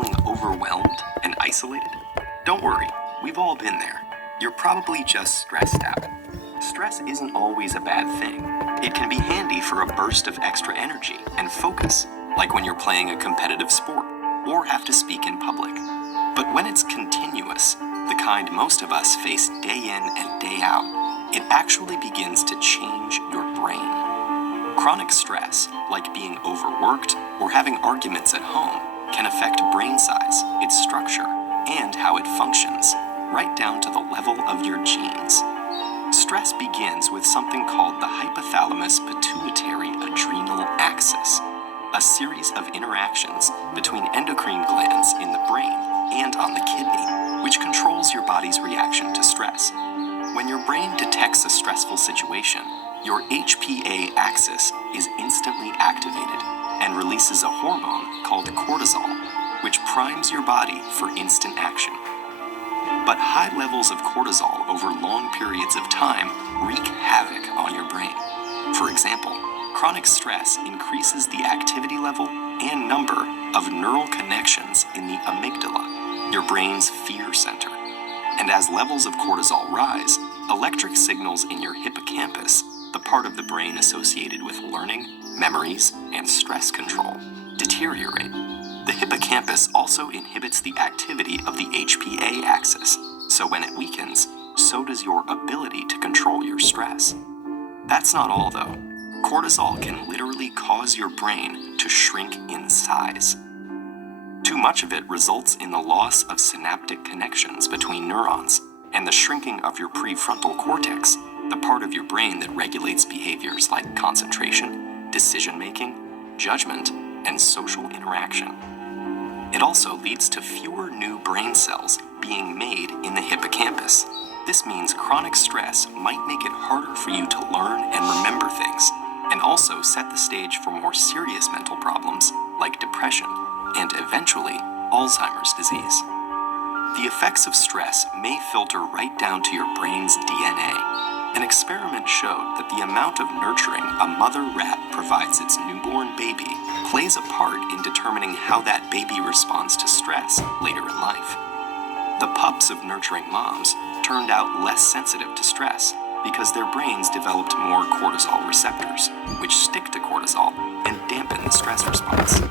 feeling overwhelmed and isolated? Don't worry, we've all been there. You're probably just stressed out. Stress isn't always a bad thing. It can be handy for a burst of extra energy and focus, like when you're playing a competitive sport or have to speak in public. But when it's continuous, the kind most of us face day in and day out, it actually begins to change your brain. Chronic stress, like being overworked or having arguments at home, can affect brain size, its structure, and how it functions, right down to the level of your genes. Stress begins with something called the hypothalamus pituitary adrenal axis, a series of interactions between endocrine glands in the brain and on the kidney, which controls your body's reaction to stress. When your brain detects a stressful situation, your HPA axis is instantly activated and releases a hormone called cortisol, which primes your body for instant action. But high levels of cortisol over long periods of time wreak havoc on your brain. For example, chronic stress increases the activity level and number of neural connections in the amygdala, your brain's fear center. And as levels of cortisol rise, electric signals in your hippocampus, the part of the brain associated with learning, memories, and stress control, deteriorate. The hippocampus also inhibits the activity of the HPA axis, so when it weakens, so does your ability to control your stress. That's not all though. Cortisol can literally cause your brain to shrink in size. Too much of it results in the loss of synaptic connections between neurons and the shrinking of your prefrontal cortex, the part of your brain that regulates behaviors like concentration, decision-making, judgment, and social interaction. It also leads to fewer new brain cells being made in the hippocampus. This means chronic stress might make it harder for you to learn and remember things, and also set the stage for more serious mental problems like depression and eventually Alzheimer's disease. The effects of stress may filter right down to your brain's DNA. An experiment showed that the amount of nurturing a mother rat provides its newborn baby plays a part in determining how that baby responds to stress later in life. The pups of nurturing moms turned out less sensitive to stress because their brains developed more cortisol receptors, which stick to cortisol and dampen the stress response.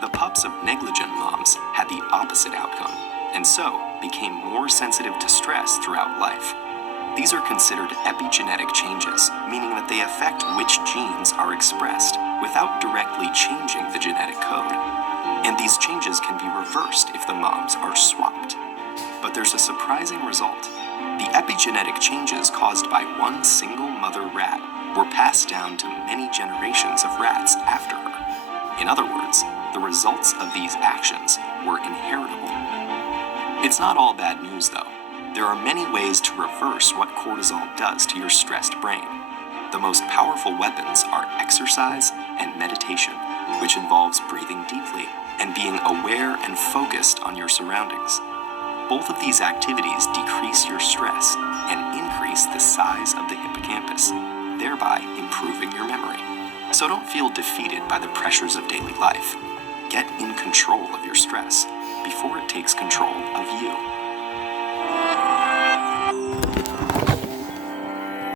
The pups of negligent moms had the opposite outcome, and so became more sensitive to stress throughout life. These are considered epigenetic changes, meaning that they affect which genes are expressed without directly changing the genetic code. And these changes can be reversed if the moms are swapped. But there's a surprising result. The epigenetic changes caused by one single mother rat were passed down to many generations of rats after her. In other words, the results of these actions were inheritable. It's not all bad news, though. There are many ways to reverse what cortisol does to your stressed brain. The most powerful weapons are exercise and meditation, which involves breathing deeply and being aware and focused on your surroundings. Both of these activities decrease your stress and increase the size of the hippocampus, thereby improving your memory. So don't feel defeated by the pressures of daily life. Get in control of your stress before it takes control of you.